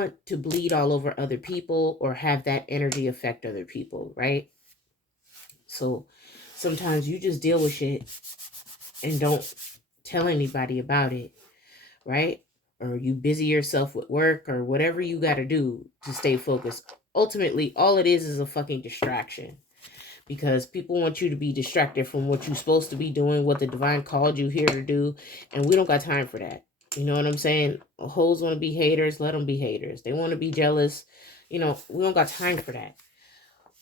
want to bleed all over other people or have that energy affect other people, right? So sometimes you just deal with shit and don't tell anybody about it, right? Or you busy yourself with work or whatever you got to do to stay focused. Ultimately, all it is a fucking distraction, because people want you to be distracted from what you're supposed to be doing, what the divine called you here to do, and we don't got time for that. You know what I'm saying? Hoes want to be haters, let them be haters. They want to be jealous. We don't got time for that.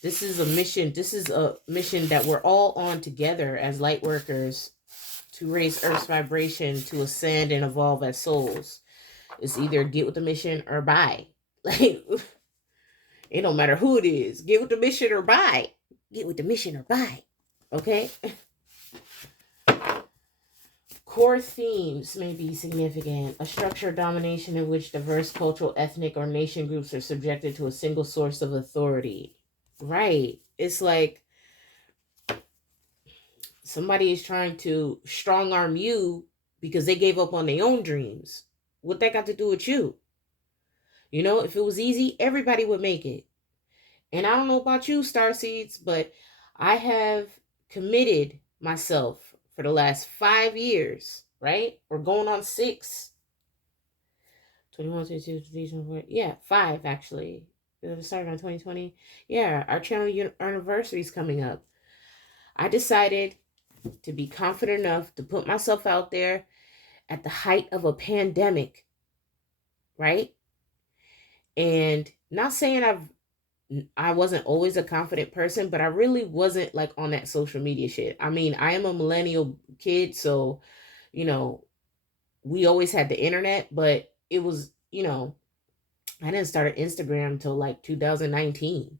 This is a mission. This is a mission that we're all on together as light workers to raise Earth's vibration, to ascend and evolve as souls. It's either get with the mission or bye. Like, it don't matter who it is. Get with the mission or bye. Get with the mission or bye. Okay? Core themes may be significant. A structured domination in which diverse cultural, ethnic, or nation groups are subjected to a single source of authority. Right. It's like somebody is trying to strong arm you because they gave up on their own dreams. What that got to do with you? If it was easy, everybody would make it. And I don't know about you, Starseeds, but I have committed myself for the last 5 years, right? We're going on 6. 21, 22, 23, 24. Yeah, 5 actually. It started on 2020. Yeah, our channel anniversary is coming up. I decided to be confident enough to put myself out there at the height of a pandemic, right? And not saying I wasn't always a confident person, but I really wasn't like on that social media shit. I mean, I am a millennial kid, so, we always had the internet, but it was, I didn't start Instagram until like 2019.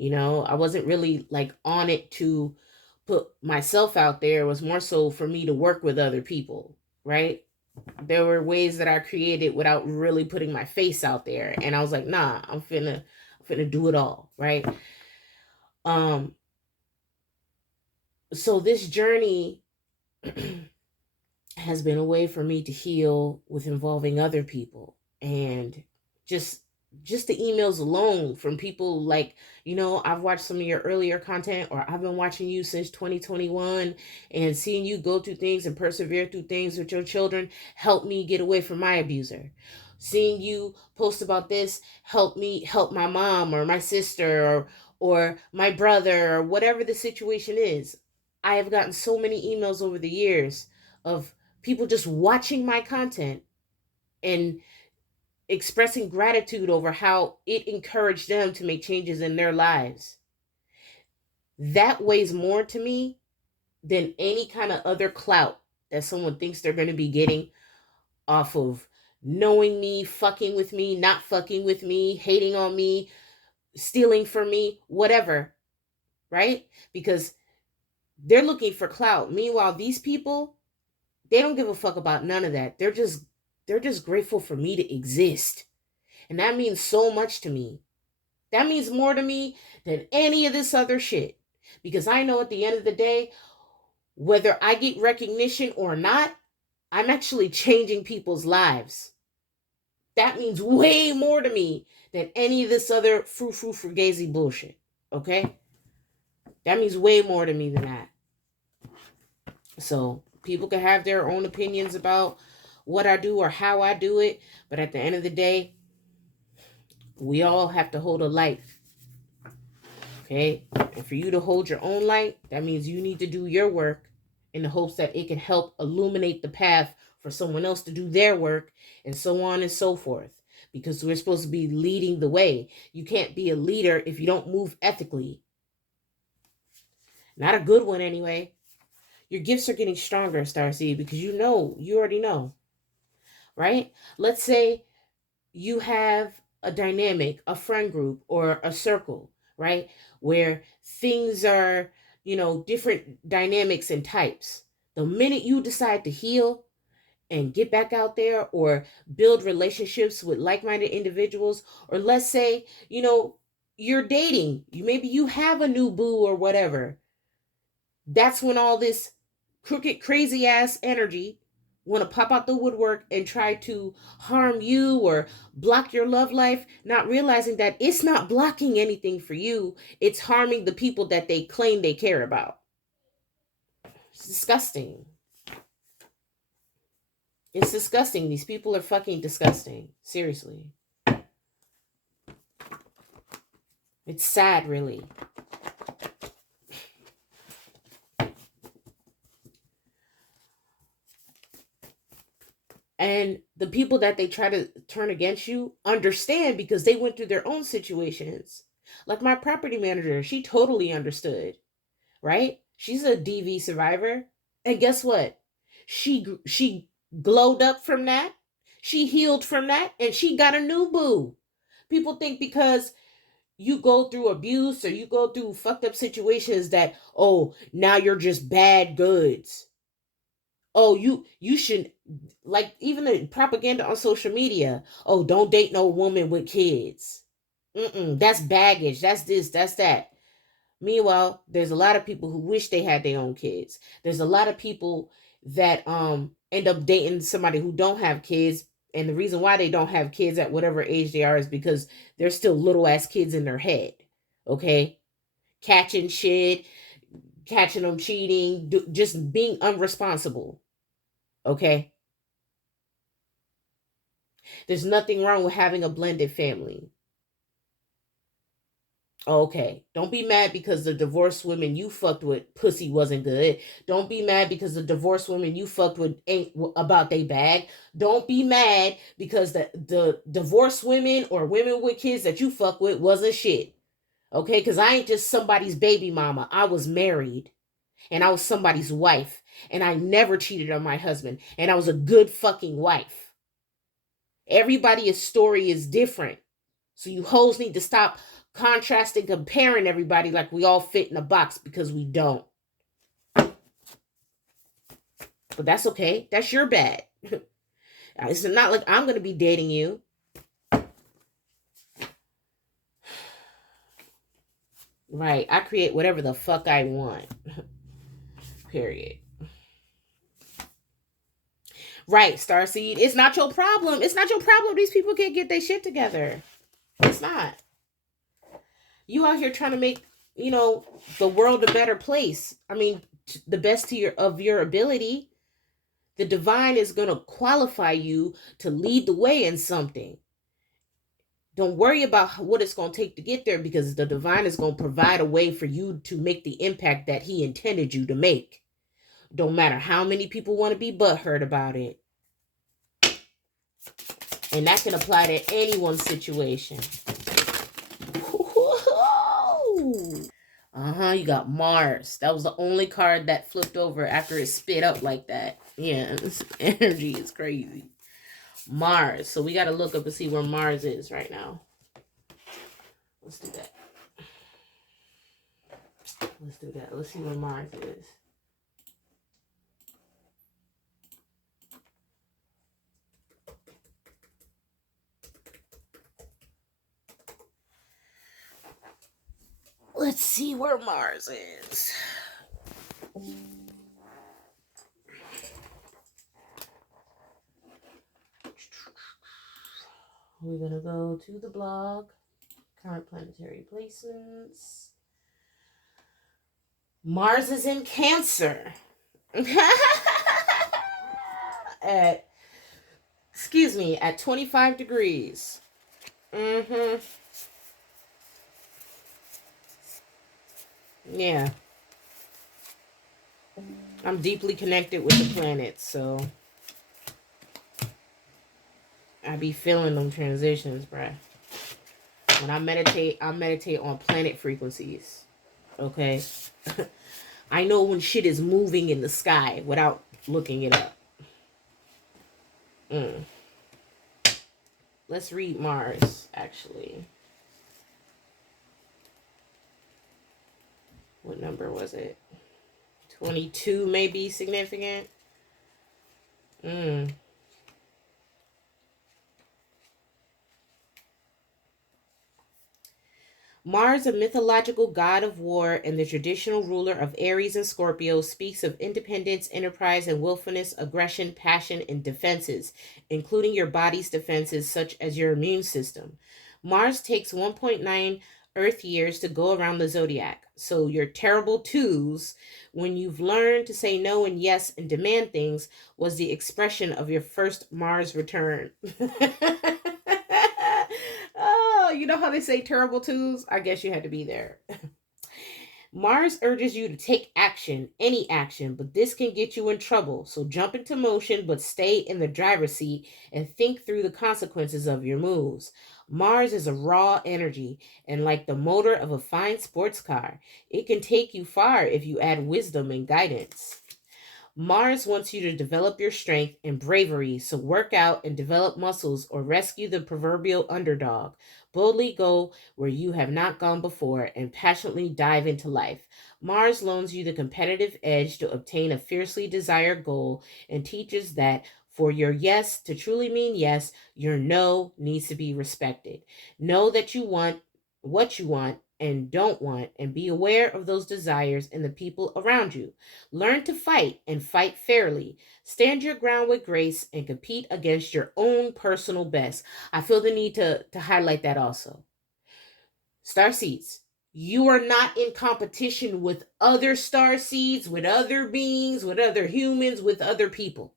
I wasn't really like on it to put myself out there. It was more so for me to work with other people, right? There were ways that I created without really putting my face out there. And I was like, nah, I'm finna do it all, right? So this journey has been a way for me to heal with involving other people, and just the emails alone from people like, I've watched some of your earlier content, or I've been watching you since 2021, and seeing you go through things and persevere through things with your children helped me get away from my abuser. Seeing you post about this helped me help my mom or my sister or my brother or whatever the situation is. I have gotten so many emails over the years of people just watching my content and expressing gratitude over how it encouraged them to make changes in their lives. That weighs more to me than any kind of other clout that someone thinks they're going to be getting off of knowing me, fucking with me, not fucking with me, hating on me, stealing from me, whatever, right? Because they're looking for clout. Meanwhile, these people, they don't give a fuck about none of that. They're just grateful for me to exist. And that means so much to me. That means more to me than any of this other shit. Because I know at the end of the day, whether I get recognition or not, I'm actually changing people's lives. That means way more to me than any of this other fugazi bullshit. Okay? That means way more to me than that. So people can have their own opinions about what I do or how I do it, but at the end of the day, we all have to hold a light. Okay? And for you to hold your own light, that means you need to do your work in the hopes that it can help illuminate the path for someone else to do their work, and so on and so forth. Because we're supposed to be leading the way. You can't be a leader if you don't move ethically. Not a good one anyway. Your gifts are getting stronger, Starseed, because you already know. Right? Let's say you have a dynamic, a friend group, or a circle, right? Where things are, different dynamics and types. The minute you decide to heal and get back out there or build relationships with like-minded individuals, or let's say, you're dating, maybe you have a new boo or whatever. That's when all this crooked, crazy ass energy want to pop out the woodwork and try to harm you or block your love life, not realizing that it's not blocking anything for you. It's harming the people that they claim they care about. It's disgusting. It's disgusting. These people are fucking disgusting. Seriously. It's sad, really. And the people that they try to turn against you understand because they went through their own situations. Like my property manager, she totally understood, right? She's a DV survivor. And guess what? She glowed up from that. She healed from that and she got a new boo. People think because you go through abuse or you go through fucked up situations that, oh, now you're just bad goods. Oh, you should, like, even the propaganda on social media. Oh, don't date no woman with kids. That's baggage. That's this, that's that. Meanwhile, there's a lot of people who wish they had their own kids. There's a lot of people that end up dating somebody who don't have kids, and the reason why they don't have kids at whatever age they are is because they're still little ass kids in their head. Okay? Catching shit, catching them cheating, just being unresponsible. Okay? There's nothing wrong with having a blended family. Okay. Don't be mad because the divorced women you fucked with pussy wasn't good. Don't be mad because the divorced women you fucked with ain't about they bag. Don't be mad because the divorced women or women with kids that you fuck with wasn't shit. Okay? Because I ain't just somebody's baby mama. I was married and I was somebody's wife and I never cheated on my husband and I was a good fucking wife. Everybody's story is different. So you hoes need to stop contrasting, comparing everybody like we all fit in a box, because we don't. But that's okay. That's your bad. It's not like I'm going to be dating you. Right. I create whatever the fuck I want. Period. Right, Starseed. It's not your problem. It's not your problem. These people can't get their shit together. It's not. You out here trying to make, the world a better place. I mean, the best of your ability. The divine is going to qualify you to lead the way in something. Don't worry about what it's going to take to get there, because the divine is going to provide a way for you to make the impact that he intended you to make. Don't matter how many people want to be butthurt about it. And that can apply to anyone's situation. You got Mars. That was the only card that flipped over after it spit up like that. Yeah, this energy is crazy. Mars. So we got to look up and see where Mars is right now. Let's do that. Let's see where Mars is. Let's see where Mars is. We're going to go to the blog. Current planetary placements. Mars is in Cancer. at 25 degrees. Yeah. I'm deeply connected with the planets, so I be feeling them transitions, bruh. When I meditate on planet frequencies. Okay? I know when shit is moving in the sky without looking it up. Let's read Mars, actually. What number was it? 22 may be significant. Mars, a mythological god of war and the traditional ruler of Aries and Scorpio, speaks of independence, enterprise, and willfulness, aggression, passion, and defenses, including your body's defenses, such as your immune system. Mars takes 1.9 Earth years to go around the zodiac. So, your terrible twos, when you've learned to say no and yes and demand things, was the expression of your first Mars return. Oh, you know how they say terrible twos? I guess you had to be there. Mars urges you to take action, any action, but this can get you in trouble. So jump into motion, but stay in the driver's seat and think through the consequences of your moves. Mars is a raw energy, and like the motor of a fine sports car, it can take you far if you add wisdom and guidance. Mars wants you to develop your strength and bravery, so work out and develop muscles or rescue the proverbial underdog. Boldly go where you have not gone before and passionately dive into life. Mars loans you the competitive edge to obtain a fiercely desired goal and teaches that for your yes to truly mean yes, your no needs to be respected. Know that you want what you want and don't want, and be aware of those desires and the people around you. Learn to fight and fight fairly. Stand your ground with grace and compete against your own personal best. I feel the need to highlight that also. Star seeds. You are not in competition with other star seeds, with other beings, with other humans, with other people.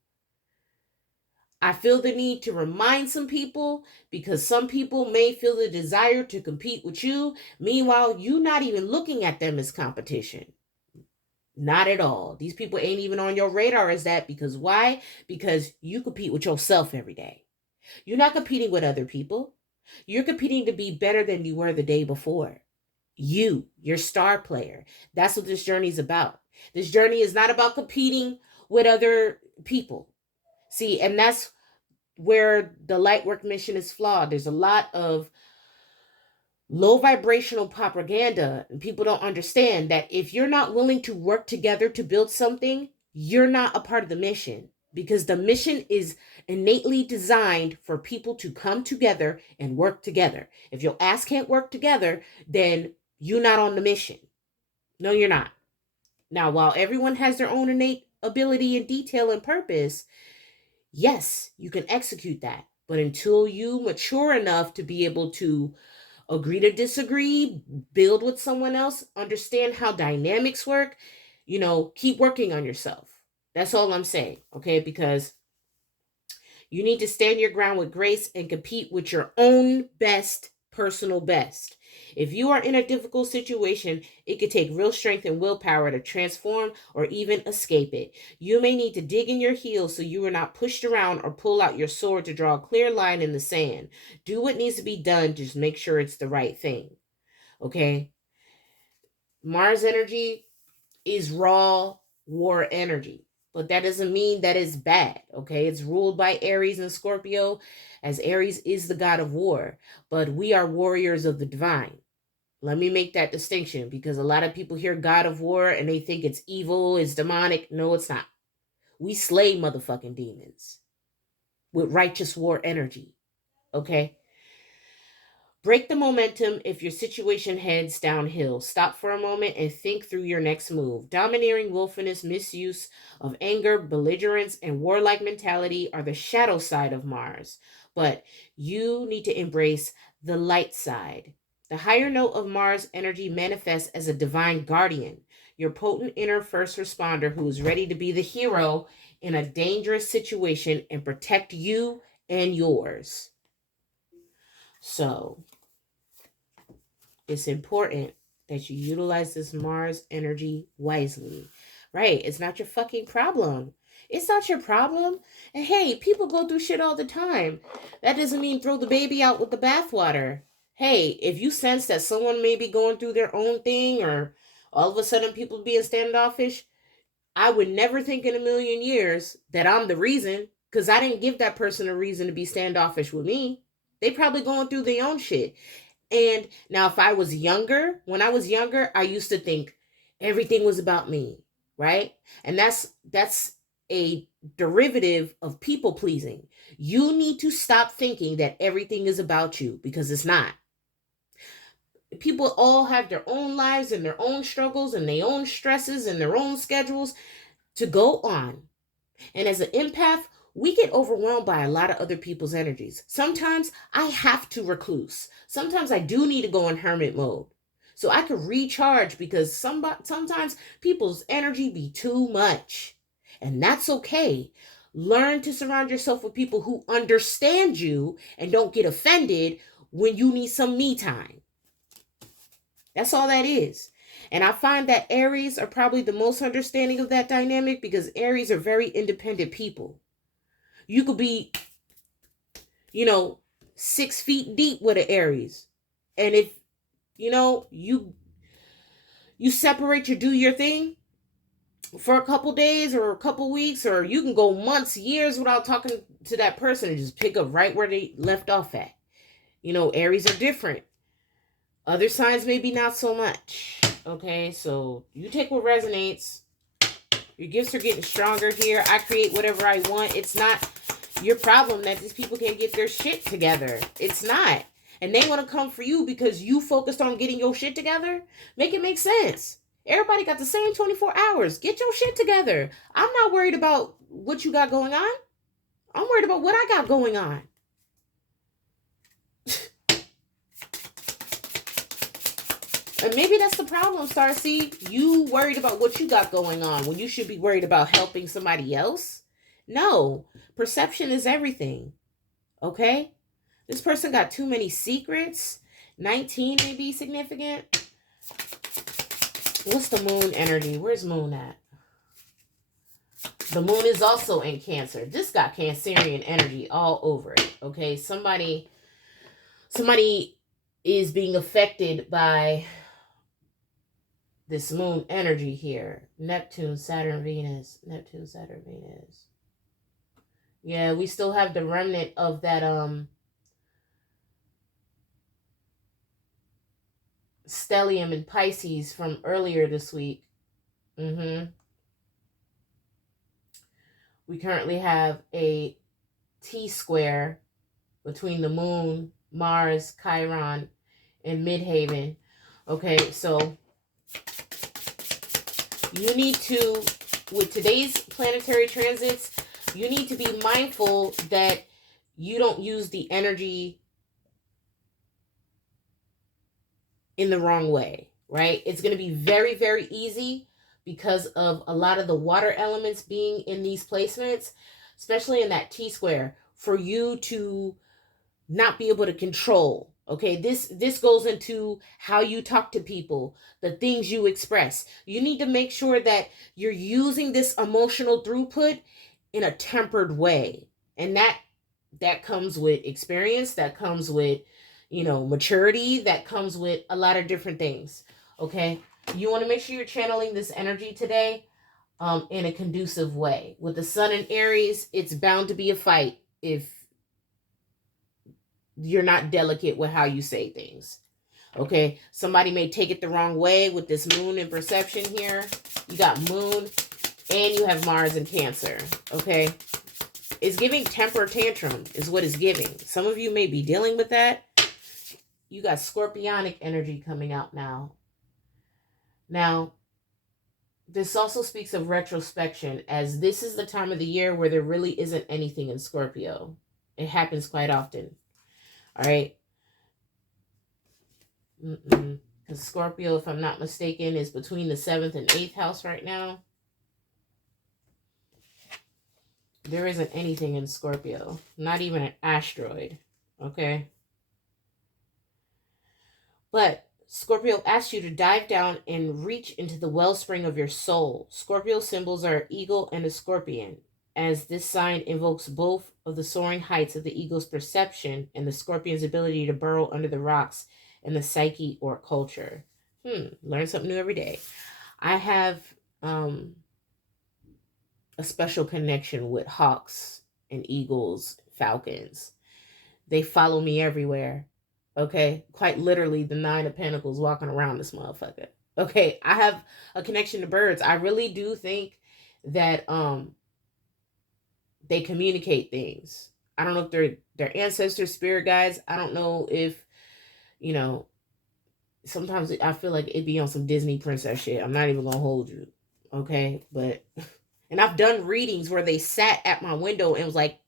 I feel the need to remind some people because some people may feel the desire to compete with you. Meanwhile, you're not even looking at them as competition. Not at all. These people ain't even on your radar as that because why? Because you compete with yourself every day. You're not competing with other people. You're competing to be better than you were the day before. Your star player. That's what this journey is about. This journey is not about competing with other people. See, and that's where the Lightwork mission is flawed. There's a lot of low vibrational propaganda, and people don't understand that if you're not willing to work together to build something, you're not a part of the mission, because the mission is innately designed for people to come together and work together. If your ass can't work together, then you're not on the mission. No, you're not. Now, while everyone has their own innate ability and detail and purpose, yes, you can execute that. But until you mature enough to be able to agree to disagree, build with someone else, understand how dynamics work, keep working on yourself. That's all I'm saying, okay? Because you need to stand your ground with grace and compete with your own best, personal best. If you are in a difficult situation, it could take real strength and willpower to transform or even escape it. You may need to dig in your heels so you are not pushed around or pull out your sword to draw a clear line in the sand. Do what needs to be done, just make sure it's the right thing. Okay? Mars energy is raw war energy. But that doesn't mean that it's bad, okay? It's ruled by Aries and Scorpio, as Aries is the god of war. But we are warriors of the divine. Let me make that distinction because a lot of people hear God of War and they think it's evil, it's demonic. No, it's not. We slay motherfucking demons with righteous war energy, okay? Break the momentum if your situation heads downhill. Stop for a moment and think through your next move. Domineering, willfulness, misuse of anger, belligerence, and warlike mentality are the shadow side of Mars. But you need to embrace the light side. The higher note of Mars energy manifests as a divine guardian, your potent inner first responder who is ready to be the hero in a dangerous situation and protect you and yours. So, it's important that you utilize this Mars energy wisely. Right? It's not your fucking problem. It's not your problem. And hey, people go through shit all the time. That doesn't mean throw the baby out with the bathwater. Hey, if you sense that someone may be going through their own thing or all of a sudden people being standoffish, I would never think in a million years that I'm the reason, because I didn't give that person a reason to be standoffish with me. They probably going through their own shit. And now, if I was younger, when I was younger, I used to think everything was about me, right? And that's a derivative of people pleasing. You need to stop thinking that everything is about you because it's not. people all have their own lives and their own struggles and their own stresses and their own schedules to go on. And as an empath, we get overwhelmed by a lot of other people's energies. Sometimes I have to recluse. Sometimes I do need to go in hermit mode so I can recharge, because sometimes people's energy be too much. And that's okay. Learn to surround yourself with people who understand you and don't get offended when you need some me time. That's all that is. And I find that Aries are probably the most understanding of that dynamic, because Aries are very independent people. You could be, 6 feet deep with an Aries. And if, you separate, you do your thing for a couple days or a couple weeks, or you can go months, years without talking to that person and just pick up right where they left off at. Aries are different. Other signs maybe not so much. Okay, so you take what resonates. Your gifts are getting stronger here. I create whatever I want. It's not your problem that these people can't get their shit together. It's not. And they want to come for you because you focused on getting your shit together. Make it make sense. Everybody got the same 24 hours. Get your shit together. I'm not worried about what you got going on. I'm worried about what I got going on. And maybe that's the problem, Starseed. You worried about what you got going on when you should be worried about helping somebody else. No, perception is everything. Okay? This person got too many secrets. 19 may be significant. What's the moon energy? Where's moon at? The moon is also in Cancer. This got Cancerian energy all over it. Okay? Somebody is being affected by this moon energy here. Neptune, Saturn, Venus. Neptune, Saturn, Venus. Yeah, we still have the remnant of that stellium in Pisces from earlier this week. We currently have a T-square between the moon, Mars, Chiron, and Midhaven. Okay, so you need to, with today's planetary transits, you need to be mindful that you don't use the energy in the wrong way, right? It's going to be very, very easy because of a lot of the water elements being in these placements, especially in that T-square, for you to not be able to control. Okay, this goes into how you talk to people, the things you express. You need to make sure that you're using this emotional throughput in a tempered way. And that comes with experience, that comes with, maturity, that comes with a lot of different things. Okay, you want to make sure you're channeling this energy today in a conducive way. With the sun in Aries, it's bound to be a fight if you're not delicate with how you say things. Okay, somebody may take it the wrong way with this moon in perception here. You got moon and you have Mars in Cancer. Okay, it's giving temper tantrum is what it's giving. Some of you may be dealing with that. You got scorpionic energy coming out now. Now, this also speaks of retrospection, as this is the time of the year where there really isn't anything in Scorpio. It happens quite often. All right. Because Scorpio, if I'm not mistaken, is between the 7th and 8th house right now. There isn't anything in Scorpio. Not even an asteroid. Okay. But Scorpio asks you to dive down and reach into the wellspring of your soul. Scorpio symbols are an eagle and a scorpion, as this sign invokes both of the soaring heights of the eagle's perception and the scorpion's ability to burrow under the rocks in the psyche or culture. Learn something new every day. I have a special connection with hawks and eagles, falcons. They follow me everywhere. Okay, quite literally the 9 of Pentacles walking around this motherfucker. Okay, I have a connection to birds. I really do think that they communicate things. I don't know if they're their ancestors, spirit guides. I don't know if, sometimes I feel like it be on some Disney princess shit. I'm not even gonna hold you. Okay. But, and I've done readings where they sat at my window and was like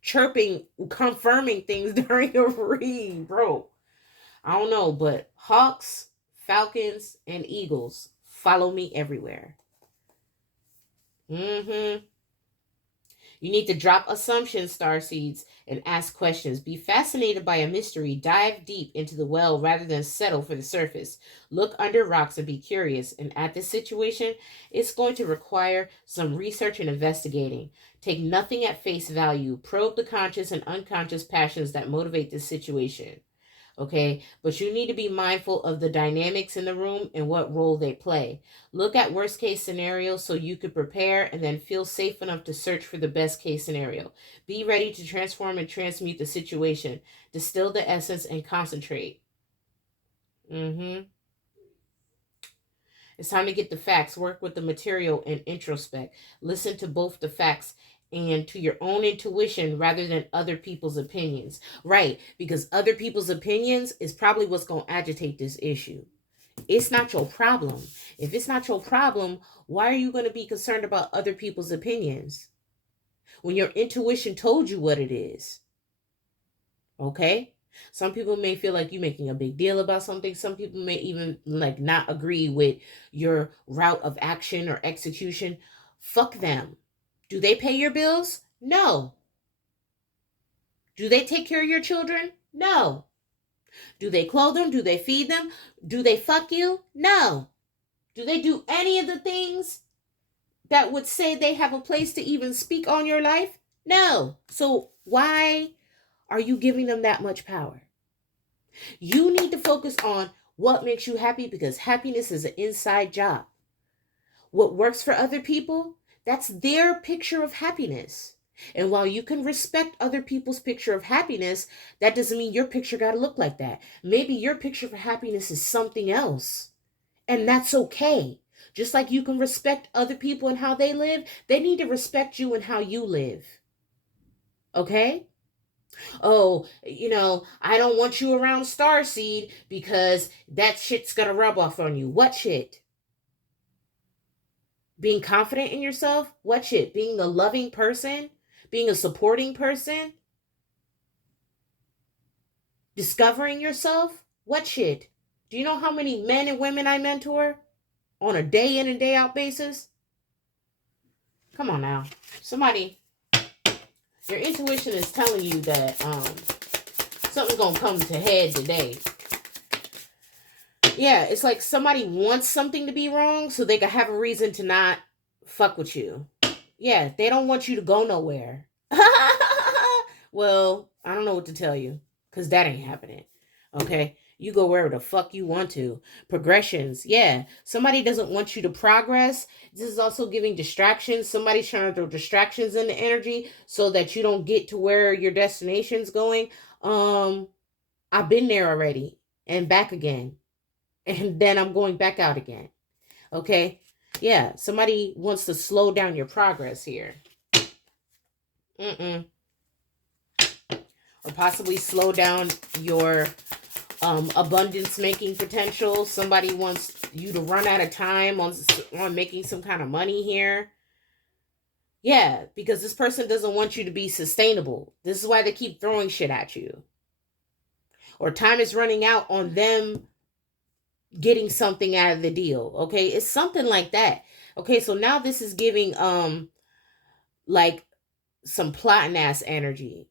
chirping, confirming things during a read, bro. I don't know, but hawks, falcons, and eagles follow me everywhere. Mm-hmm. You need to drop assumptions, starseeds, and ask questions. Be fascinated by a mystery. Dive deep into the well rather than settle for the surface. Look under rocks and be curious. And at this situation, it's going to require some research and investigating. Take nothing at face value. Probe the conscious and unconscious passions that motivate this situation. Okay, but you need to be mindful of the dynamics in the room and what role they play. Look at worst case scenarios so you could prepare and then feel safe enough to search for the best case scenario. Be ready to transform and transmute the situation. Distill the essence and concentrate. Mm-hmm. It's time to get the facts, work with the material, and introspect. Listen to both the facts and to your own intuition rather than other people's opinions. Right, because other people's opinions is probably what's going to agitate this issue. It's not your problem. If it's not your problem, why are you going to be concerned about other people's opinions when your intuition told you what it is? Okay? Some people may feel like you're making a big deal about something. Some people may even like not agree with your route of action or execution. Fuck them. Do they pay your bills? No. Do they take care of your children? No. Do they clothe them? Do they feed them? Do they fuck you? No. Do they do any of the things that would say they have a place to even speak on your life? No. So why are you giving them that much power? You need to focus on what makes you happy, because happiness is an inside job. What works for other people, that's their picture of happiness. And while you can respect other people's picture of happiness, that doesn't mean your picture got to look like that. Maybe your picture for happiness is something else. And that's okay. Just like you can respect other people and how they live, they need to respect you and how you live. Okay? Oh, I don't want you around Starseed because that shit's gonna rub off on you. What shit? Being confident in yourself? What shit? Being a loving person? Being a supporting person? Discovering yourself? What shit? Do you know how many men and women I mentor on a day in and day out basis? Come on now. Somebody, your intuition is telling you that something's gonna come to head today. Yeah, it's like somebody wants something to be wrong so they can have a reason to not fuck with you. Yeah, they don't want you to go nowhere. Well, I don't know what to tell you, because that ain't happening. Okay? You go wherever the fuck you want to. Progressions. Yeah. Somebody doesn't want you to progress. This is also giving distractions. Somebody's trying to throw distractions in the energy so that you don't get to where your destination's going. I've been there already and back again. And then I'm going back out again. Okay? Yeah. Somebody wants to slow down your progress here. Or possibly slow down your abundance making potential. Somebody wants you to run out of time on making some kind of money here. Yeah, because this person doesn't want you to be sustainable. This is why they keep throwing shit at you. Or time is running out on them getting something out of the deal. Okay, it's something like that. Okay, so now this is giving like some plotting ass energy.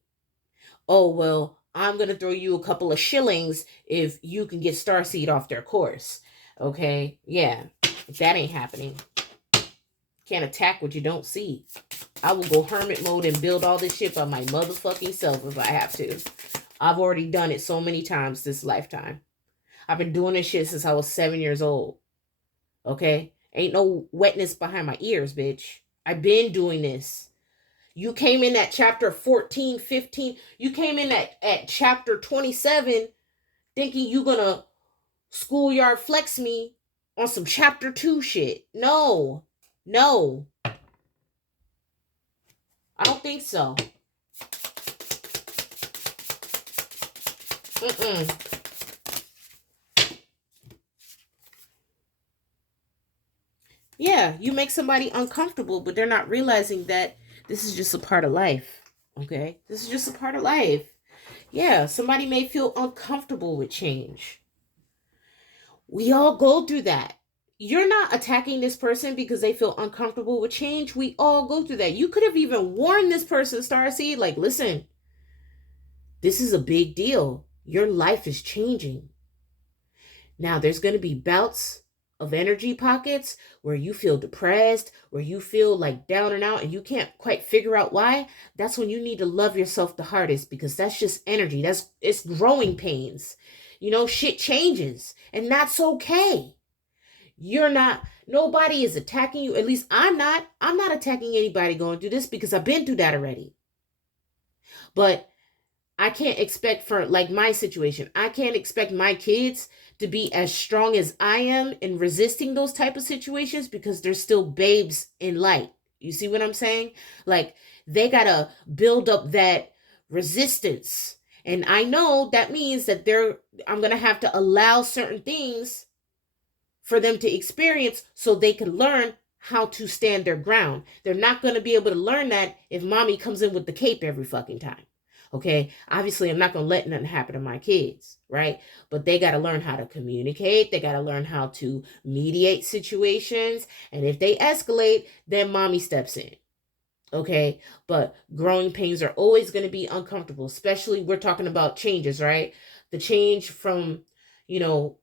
Oh, well, I'm going to throw you a couple of shillings if you can get Starseed off their course. Okay? Yeah. If that ain't happening. Can't attack what you don't see. I will go hermit mode and build all this shit by my motherfucking self if I have to. I've already done it so many times this lifetime. I've been doing this shit since I was 7 years old. Okay? Ain't no wetness behind my ears, bitch. I've been doing this. You came in at chapter 14, 15. You came in at chapter 27 thinking you gonna schoolyard flex me on some chapter 2 shit. No. No. I don't think so. Yeah, you make somebody uncomfortable, but they're not realizing that this is just a part of life. Okay? This is just a part of life. Yeah, somebody may feel uncomfortable with change. We all go through that. You're not attacking this person because they feel uncomfortable with change. We all go through that. You could have even warned this person, Starseed, like, listen, this is a big deal. Your life is changing. Now, there's going to be bouts of energy pockets where you feel depressed, where you feel like down and out, and you can't quite figure out why. That's when you need to love yourself the hardest, because that's just energy. It's growing pains. Shit changes, and that's okay. Nobody is attacking you. At least I'm not attacking anybody going through this, because I've been through that already. But I can't expect, for like my situation, I can't expect my kids to be as strong as I am in resisting those type of situations, because they're still babes in light. You see what I'm saying? Like, they gotta build up that resistance. And I know that means that I'm gonna have to allow certain things for them to experience so they can learn how to stand their ground. They're not going to be able to learn that if mommy comes in with the cape every fucking time. Okay, obviously I'm not going to let nothing happen to my kids, right? But they got to learn how to communicate. They got to learn how to mediate situations. And if they escalate, then mommy steps in. Okay, but growing pains are always going to be uncomfortable, especially we're talking about changes, right? The change from, you know,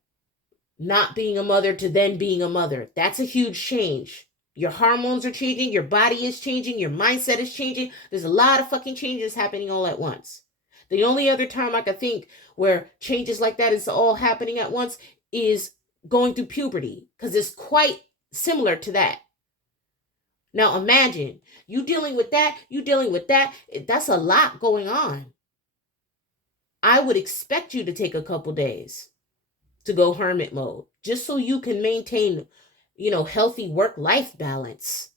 not being a mother to then being a mother. That's a huge change. Your hormones are changing, your body is changing, your mindset is changing. There's a lot of fucking changes happening all at once. The only other time I could think where changes like that is all happening at once is going through puberty, because it's quite similar to that. Now imagine you dealing with that, That's a lot going on. I would expect you to take a couple days to go hermit mode, just so you can maintain, healthy work-life balance.